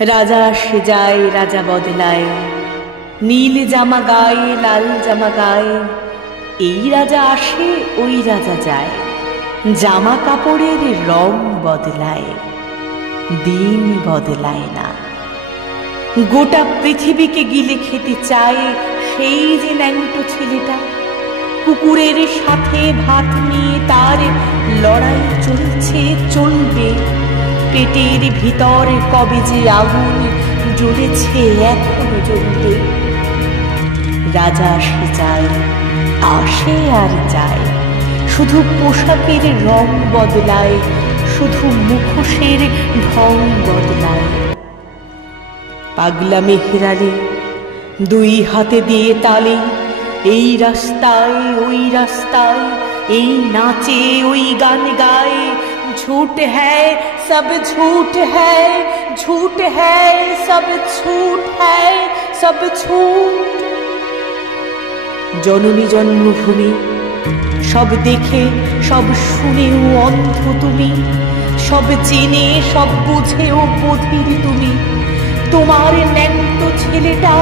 রাজা আসে যায়, রাজা বদলায়, নীল জামা গায়ে, লাল জামা গায়ে। এই রাজা আসে, ওই রাজা যায়, জামা কাপড়ের রং বদলায়, দিন বদলায় না। গোটা পৃথিবীকে গিলে খেতে চায় সেই যে ন্যাংটো ছেলেটা। কুকুরের সাথে ভাত নিয়ে তার লড়াই চলছে, চলবে। পেটের ভিতর কবে যে আগুন জ্বলেছে, এখনো জ্বলবে। রাজা আসে যায়, আসে আর যায়, শুধু পোশাকের রং বদলায়, শুধু মুখোশের ঢং বদলায়। পাগলা মেহেরালে দুই হাতে দিয়ে তালে, এই রাস্তায় ওই রাস্তায়, এই নাচে ওই গান গায়। झूठ है सब झूठ है, झूठ है सब झूठ है, सब झूठ। জননী জন্মভূমি, সব দেখে সব শুনেও অন্ধ তুমি, সব জেনে সব বুঝেও বধির তুমি। তোমার ন্যাংটো ছেলেটা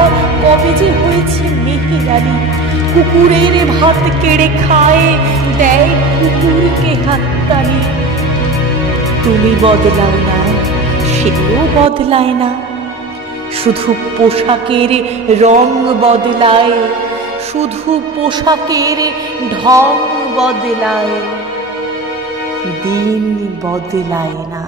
কবে যে হয়েছে মেহেরালি, কুকুরের ভাত কেড়ে খায়, দেয় কুকুরকে হাততালি। তুমি বদলাও না, সেও বদলায় না, শুধু পোশাকের রং বদলায়, শুধু পোশাকের ঢং বদলায়, দিন বদলায় না।